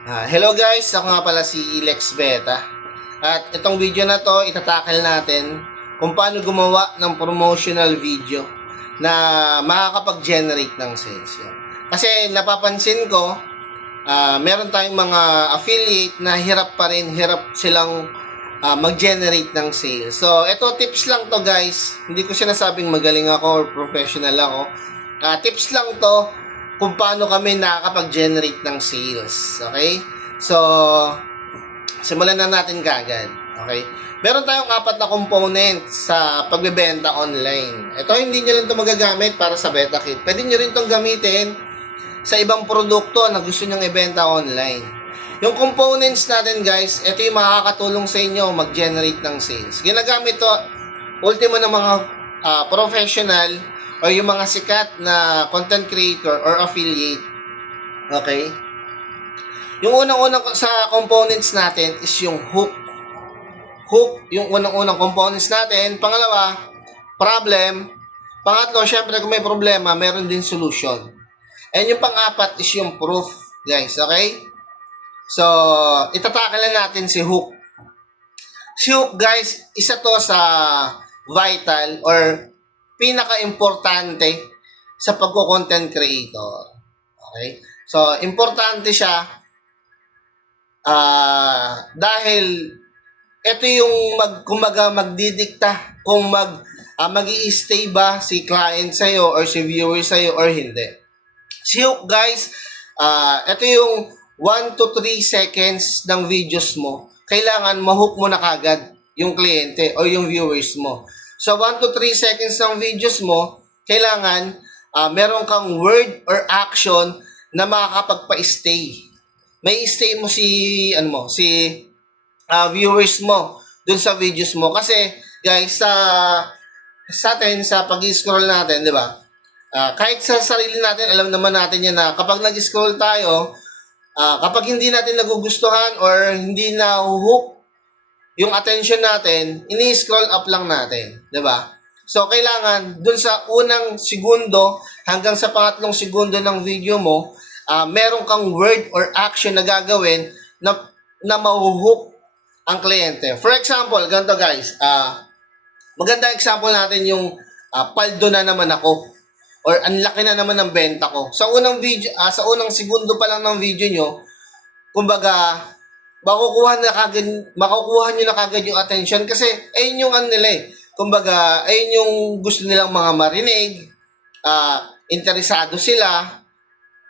Hello guys, ako nga pala si Lex Beta. At itong video na to, itatakal natin kung paano gumawa ng promotional video na makakapag-generate ng sales. Yan. Kasi napapansin ko, meron tayong mga affiliate na hirap pa rin, hirap silang mag-generate ng sales. So, ito tips lang to guys. Hindi ko sinasabing magaling ako or professional ako. Tips lang to kung paano kami nakakapag-generate ng sales. Okay? So, simulan na natin kagad. Okay? Meron tayong 4 na component sa pagbebenta online. Ito, hindi nyo rin ito magagamit para sa beta kit. Pwede nyo rin itong gamitin sa ibang produkto na gusto nyong ibenta online. Yung components natin guys, ito yung makakatulong sa inyo mag-generate ng sales. Ginagamit to ultimo ng mga professional o yung mga sikat na content creator or affiliate. Okay? Yung unang-unang sa components natin is yung hook. Hook, yung unang-unang components natin. Pangalawa, problem. Pangatlo, syempre kung may problema, meron din solution. And yung pang-apat is yung proof, guys. Okay? So, itatakala natin si hook. Si hook, guys, isa to sa vital or pinaka-importante sa pagko-content creator. Okay? So, importante siya dahil ito yung kumbaga magdidikta kung mag-i-stay ba si client sa'yo or si viewer sa'yo or hindi. Si hook guys, ito yung 1 to 3 seconds ng videos mo. Kailangan ma-hook mo na kagad yung kliyente o yung viewers mo. So 1 to 3 seconds ng videos mo, kailangan meron kang word or action na makakapagpa-stay. May stay mo si viewers mo dun sa videos mo kasi guys sa atin sa pag-scroll natin, 'di ba? Kahit sa sarili natin, alam naman natin yan na kapag nag-scroll tayo, kapag hindi natin nagugustuhan or hindi na-hook yung attention natin, ini-scroll up lang natin. 'Di ba? So, kailangan dun sa unang segundo hanggang sa pangatlong segundo ng video mo, meron kang word or action na gagawin na mahuhook ang kliyente. For example, ganito guys, maganda example natin yung paldo na naman ako or ang laki na naman ng benta ko. Sa unang video, sa unang segundo pa lang ng video nyo, kumbaga, makukuha nyo na kagad yung attention kasi ayun yung nila eh. Kumbaga, ayun yung gusto nilang mga marinig, interesado sila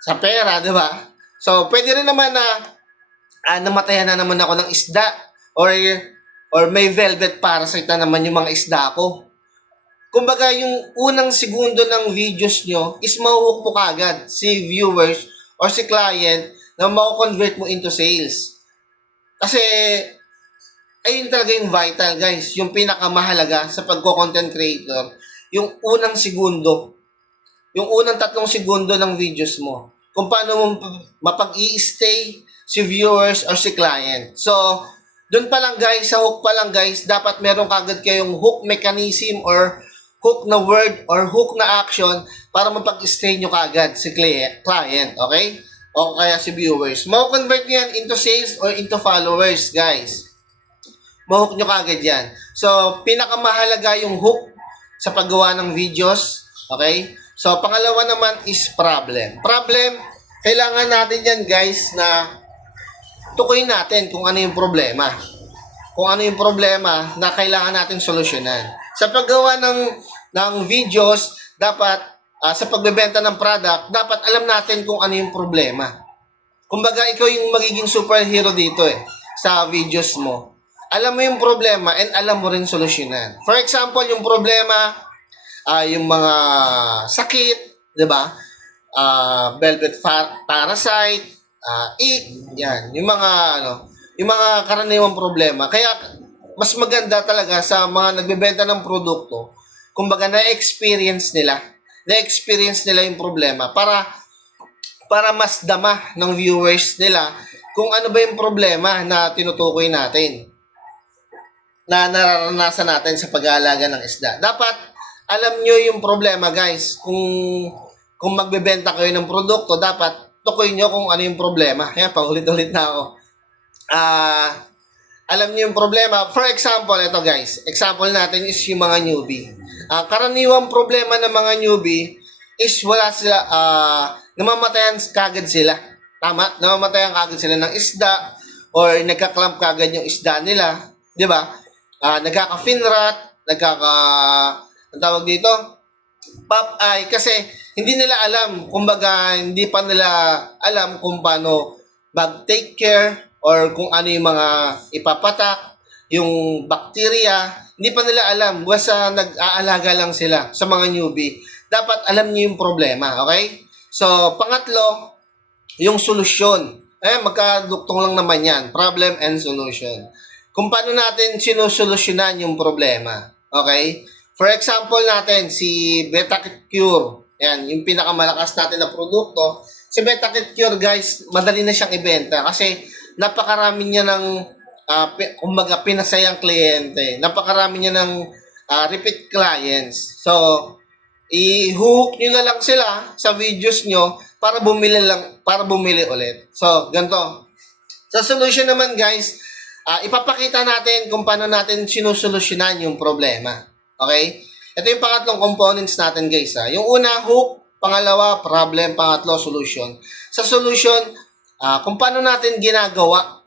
sa pera, di ba? So, pwede rin naman na namatayan na naman ako ng isda or may velvet parasite na naman yung mga isda ko. Kumbaga, yung unang segundo ng videos nyo is mahuhook mo kagad si viewers or si client na mako-convert mo into sales. Kasi, ayun talaga yung vital, guys. Yung pinakamahalaga sa pagko-content creator. Yung unang segundo. Yung unang 3 segundo ng videos mo. Kung paano mo mapag-i-stay si viewers or si client. So, doon pa lang guys, sa hook pa lang guys, dapat meron kagad kayong hook mechanism or hook na word or hook na action para mapag-stay nyo kagad si client, okay? O kaya si viewers. Mau-convert nyo yan into sales or into followers, guys. Mahook nyo kagad yan. So, pinakamahalaga yung hook sa paggawa ng videos, okay? So, pangalawa naman is problem. Problem, kailangan natin yan, guys, na tukuyin natin kung ano yung problema. Kung ano yung problema na kailangan natin solusyonan. Sa paggawa ng videos, dapat sa pagbebenta ng product, dapat alam natin kung ano yung problema. Kumbaga, ikaw yung magiging superhero dito sa videos mo. Alam mo yung problema and alam mo rin solusyonan. For example, yung problema, yung mga sakit, di ba? Velvet parasite, yan, yung mga karaniwang problema. Kaya mas maganda talaga sa mga nagbebenta ng produkto, kumbaga na-experience nila yung problema para mas dama ng viewers nila kung ano ba yung problema na tinutukoy natin, na nararanasan natin sa pag-aalaga ng isda. Dapat alam nyo yung problema guys. Kung magbebenta kayo ng produkto, dapat tukoy nyo kung ano yung problema. Ayan, paulit-ulit na ako. Alam niyo yung problema. For example, ito guys. Example natin is yung mga newbie. Karaniwang problema ng mga newbie is wala sila, namamatayan kagad sila. Tama? Namamatayan kagad sila ng isda or nagka-clamp kagad yung isda nila. Di ba? Nagkaka-finrat, ang tawag dito, pop eye, kasi hindi nila alam, kumbaga, hindi pa nila alam kung paano mag-take care or kung ano yung mga ipapatak, yung bacteria, hindi pa nila alam. Basta nag-aalaga lang sila sa mga newbie. Dapat alam niyo yung problema, okay? So, pangatlo, yung solusyon. Magkaduktong lang naman yan. Problem and solution. Kung paano natin sinusolusyonan yung problema. Okay? For example natin, si Betakit Cure. Yan, yung pinakamalakas natin na produkto. Si Betakit Cure, guys, madali na siyang ibenta kasi napakarami niya ng kumbaga pinasayang kliyente. Napakarami niya ng repeat clients. So, i-hook nyo na lang sila sa videos nyo para bumili ulit. So, ganito. Sa solution naman, guys, ipapakita natin kung paano natin sinusolusyonan yung problema. Okay? Ito yung pangatlong components natin, guys. Yung una, hook. Pangalawa, problem. Pangatlo, solution. Sa solution, kung paano natin ginagawa,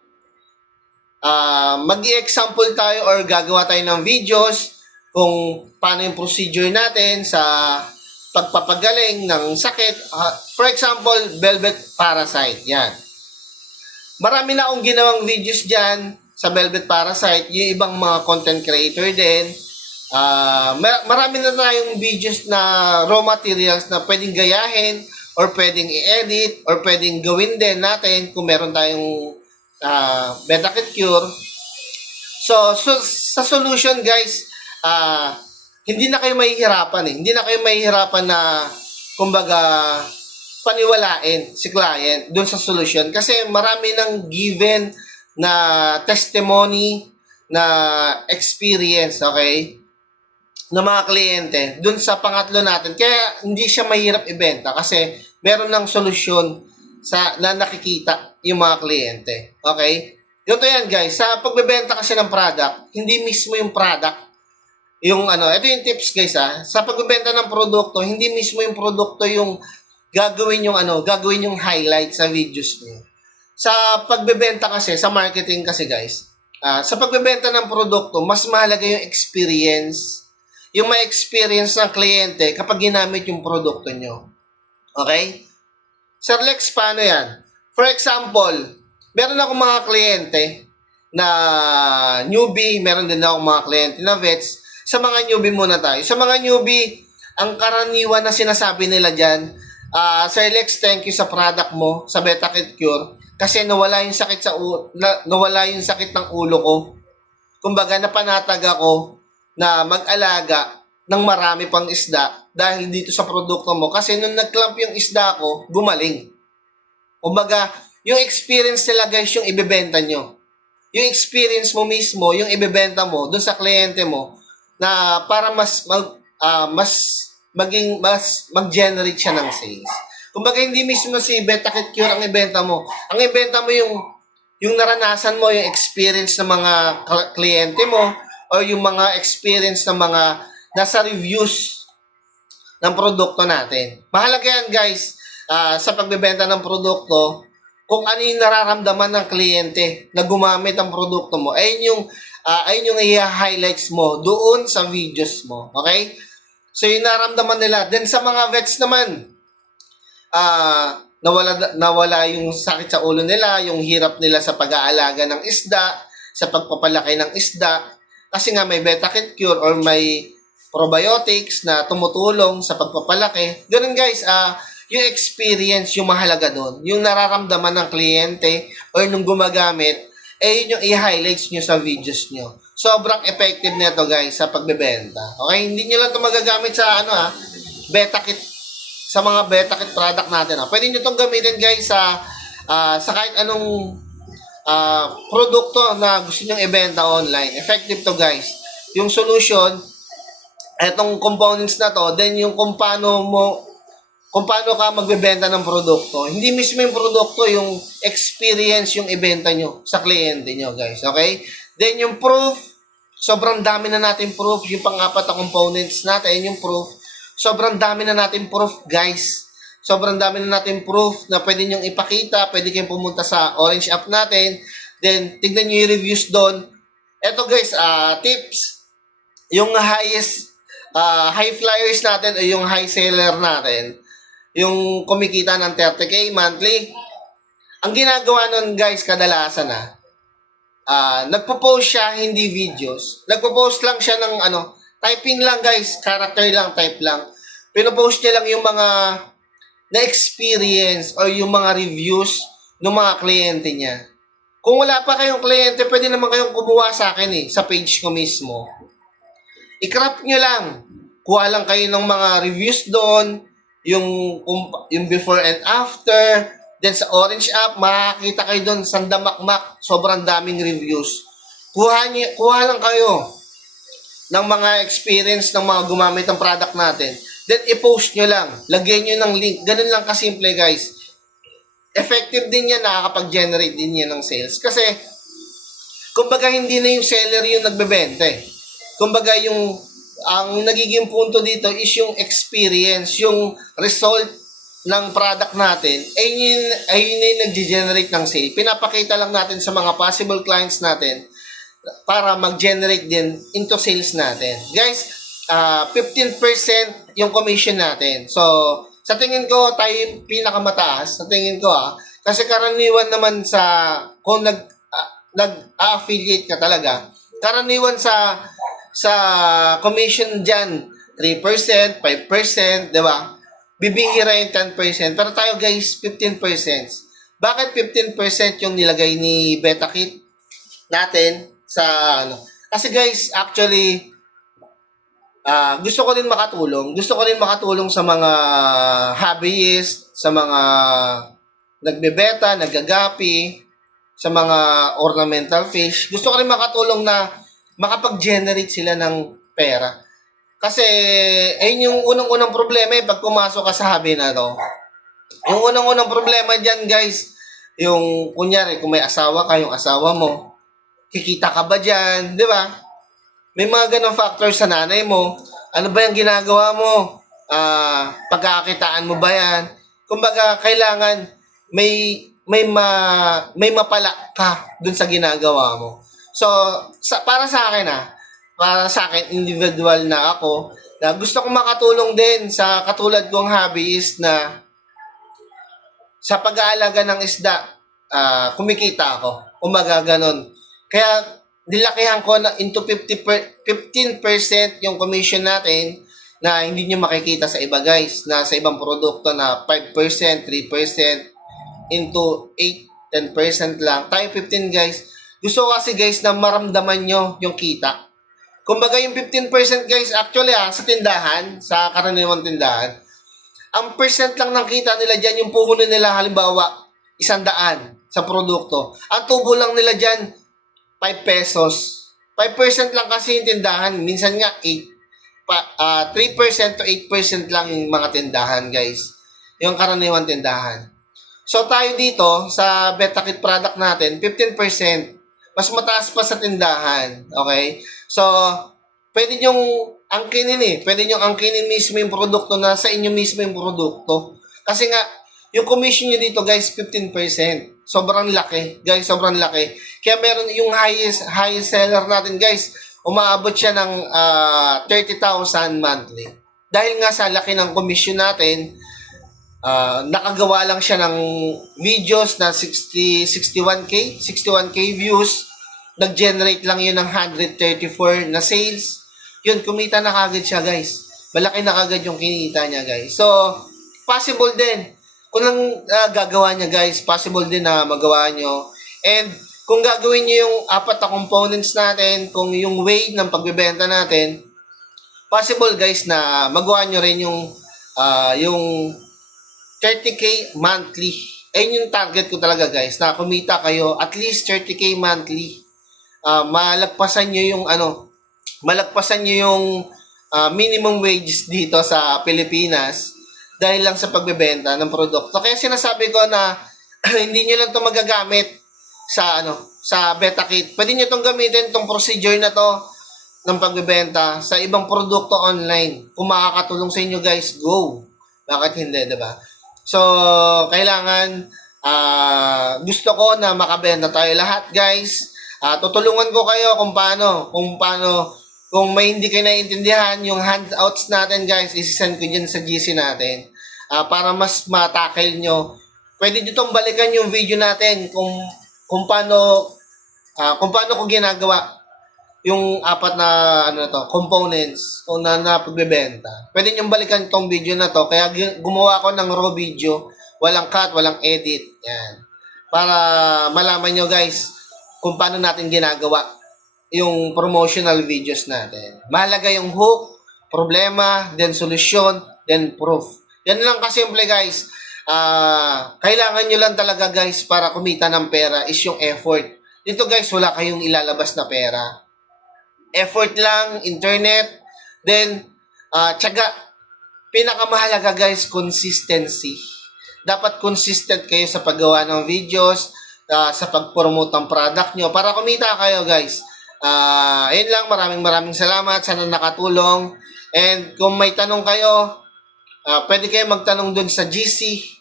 mag-i-example tayo or gagawa tayo ng videos kung paano yung procedure natin sa pagpapagaling ng sakit. For example, velvet parasite. Yan. Marami na akong ginawang videos dyan sa velvet parasite. Yung ibang mga content creator din. Marami na tayong videos na raw materials na pwedeng gayahin or pwedeng i-edit or pwedeng gawin din natin kung meron tayong Betakit Cure. So, sa solution, guys, hindi na kayo mahihirapan eh. Hindi na kayo mahihirapan na, kumbaga, paniwalain si client dun sa solution. Kasi marami ng given na testimony, na experience, okay, ng mga kliyente dun sa pangatlo natin. Kaya hindi siya mahirap ibenta kasi meron ng solusyon na nakikita yung mga kliyente. Okay? Ganito yan, guys. Sa pagbebenta kasi ng product, hindi mismo yung product yung ito yung tips, guys, sa pagbebenta ng produkto, hindi mismo yung produkto yung gagawin yung highlight sa videos niyo. Sa pagbebenta kasi, sa marketing kasi, guys, sa pagbebenta ng produkto, mas mahalaga yung experience, yung ma-experience ng kliyente kapag ginamit yung produkto nyo. Okay? Sir Lex, paano yan? For example, meron akong mga kliyente na newbie, meron din akong mga kliyente na vets. Sa mga newbie muna tayo. Sa mga newbie, ang karaniwan na sinasabi nila dyan, Sir Lex, thank you sa product mo, sa Betakit Cure, kasi nawala yung sakit ng ulo ko. Kumbaga, napanatag ako na mag-alaga ng marami pang isda dahil dito sa produkto mo. Kasi nung nag-clamp yung isda ko, gumaling. Kumbaga, yung experience nila, guys, yung ibebenta nyo. Yung experience mo mismo, yung ibebenta mo dun sa kliyente mo, na para mas mag-generate siya ng sales. Kumbaga, hindi mismo si Betakit Cure ang ibenta mo. Ang ibenta mo yung naranasan mo, yung experience ng mga kliyente mo, o yung mga experience ng mga nasa reviews ng produkto natin. Mahalaga yan, guys, sa pagbebenta ng produkto, kung ano yung nararamdaman ng kliyente na gumamit ang produkto mo, ayun yung i-highlights mo doon sa videos mo. Okay? So, yung naramdaman nila. Then, sa mga vets naman, nawala yung sakit sa ulo nila, yung hirap nila sa pag-aalaga ng isda, sa pagpapalaki ng isda, kasi nga may Betakit Cure or may probiotics na tumutulong sa pagpapalaki. Ganun, guys, yung experience, yung mahalaga doon, yung nararamdaman ng kliyente or nung gumagamit, yun yung i-highlights nyo sa videos nyo. Sobrang effective nito, guys, sa pagbebenta. Okay? Hindi nyo lang ito magagamit sa Betakit, sa mga Betakit product natin. Pwede nyo itong gamitin, guys, sa kahit anong produkto na gusto nyo ibenta online. Effective to, guys. Yung solution, etong components na to, then yung kung paano mo kung paano ka magbebenta ng produkto. Hindi mismo yung produkto, yung experience yung ibenta nyo sa kliyente nyo, guys. Okay? Then yung proof, sobrang dami na natin proof. Yung pang-apat na components natin, yung proof. Sobrang dami na natin proof, guys. Sobrang dami na natin proof na pwede nyong ipakita. Pwede kayong pumunta sa Orange app natin. Then, tignan nyo yung reviews doon. Eto guys, tips. Yung highest, high flyers natin o yung high seller natin, yung kumikita ng 30K monthly. Ang ginagawa nun guys, kadalasan nagpo-post siya, hindi videos. Nagpo-post lang siya ng typing lang guys, character lang, type lang. Pinopost niya lang yung mga na-experience or yung mga reviews ng mga kliyente niya. Kung wala pa kayong kliyente, pwede naman kayong kumuha sa akin sa page ko mismo. I-crop nyo lang. Kuha lang kayo ng mga reviews doon, yung before and after. Then sa Orange app, makakita kayo doon sa damakmak, sobrang daming reviews. Kuha lang kayo ng mga experience ng mga gumamit ng product natin. Then i-post nyo lang. Lagyan nyo ng link. Ganun lang kasimple guys. Effective din yan, nakakapag-generate din yan ng sales. Kasi, kumbaga hindi na yung seller yung nagbebenta Kumbaga ang nagiging punto dito is yung experience, yung result ng product natin, ayun yung nag-generate ng sale. Pinapakita lang natin sa mga possible clients natin para mag-generate din into sales natin. Guys, 15% yung commission natin. So, sa tingin ko, tayo yung pinakamataas. Sa tingin ko, kasi karaniwan naman kung nag-affiliate ka talaga, karaniwan sa commission dyan, 3%, 5%, di ba? Bibihira yung 10%. Pero tayo guys, 15%. Bakit 15% yung nilagay ni BetaKit natin sa Kasi guys, actually, gusto ko din makatulong. Gusto ko din makatulong sa mga hobbyist, sa mga nagbebeta, naggagapi, sa mga ornamental fish. Gusto ko rin makatulong na makapag-generate sila ng pera. Kasi, ayun yung unang-unang problema pag pumasok ka sa hobby na to. Yung unang-unang problema dyan, guys, yung, kunyari, kung may asawa ka, yung asawa mo, kikita ka ba dyan, di ba? May mga ganong factors sa nanay mo. Ano ba yung ginagawa mo? Pagkakakitaan mo ba yan? Kumbaga, kailangan may mapala ka dun sa ginagawa mo. So, para sa akin, individual na ako, na gusto kong makatulong din sa katulad kong hobbyist na sa pag-aalaga ng isda, kumikita ako. Kumaga ganon. Kaya, nilakihan ko na into 15% yung commission natin na hindi nyo makikita sa iba guys, na sa ibang produkto na 5%, 3%, into 8, 10% lang. Tayo 15 guys. Gusto ko kasi guys na maramdaman nyo yung kita. Kumbaga yung 15% guys, actually sa tindahan, sa karaniwang tindahan, ang percent lang ng kita nila dyan, yung puhunan nila halimbawa, 100 sa produkto. Ang tubo lang nila dyan, 5 pesos. 5% lang kasi yung tindahan. Minsan nga, 3% to 8% lang yung mga tindahan, guys. Yung karaniwang tindahan. So, tayo dito, sa BetaKit product natin, 15%. Mas mataas pa sa tindahan. Okay? So, pwede nyong angkinin Pwede nyong angkinin mismo yung produkto na sa inyo mismo yung produkto. Kasi nga, yung commission nyo dito, guys, 15%. Sobrang laki. Guys, sobrang laki. Kaya meron yung highest seller natin, guys, umaabot siya ng 30,000 monthly. Dahil nga sa laki ng commission natin, nakagawa lang siya ng videos na 61K views. Nag-generate lang yun ng 134 na sales. Yun, kumita na kagad siya, guys. Malaki na kagad yung kinita niya, guys. So, possible din. Kung lang gagawa niya, guys, possible din na magawa nyo. And, kung gagawin nyo yung 4 na components natin, kung yung way ng pagbebenta natin, possible, guys, na magawa nyo rin yung 30K monthly. Ayun yung target ko talaga, guys, na kumita kayo at least 30K monthly. Malagpasan nyo yung minimum wages dito sa Pilipinas. dahil lang sa pagbebenta ng produkto. Kaya sinasabi ko na hindi nyo lang ito magagamit sa beta kit. Pwede nyo itong gamitin, itong procedure na to ng pagbebenta sa ibang produkto online. Kung makakatulong sa inyo guys, go. Bakit hindi, diba? So, kailangan gusto ko na makabenta tayo lahat guys. Tutulungan ko kayo kung paano, kung may hindi kayo naiintindihan, yung handouts natin guys, isi-send ko dyan sa GC natin. Para mas matakil nyo. Pwede nyo itong balikan yung video natin kung paano ko ginagawa yung apat na components kung na pagbebenta. Pwede nyo balikan itong video na to. Kaya gumawa ako ng raw video. Walang cut, walang edit. Yan. Para malaman nyo guys kung paano natin ginagawa yung promotional videos natin. Mahalaga yung hook, problema, then solusyon, then proof. Yan lang kasimple guys. Kailangan nyo lang talaga guys para kumita ng pera is yung effort. Dito guys, wala kayong ilalabas na pera. Effort lang, internet, then tiyaga. Pinakamahalaga guys, consistency. Dapat consistent kayo sa paggawa ng videos, sa pag-promote ng product nyo para kumita kayo guys. Ayun lang, maraming salamat. Sana nakatulong. And kung may tanong kayo, pwede kayo magtanong dun sa GC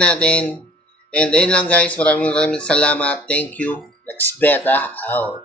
natin. And ayun lang guys, maraming salamat. Thank you. Let's beta out.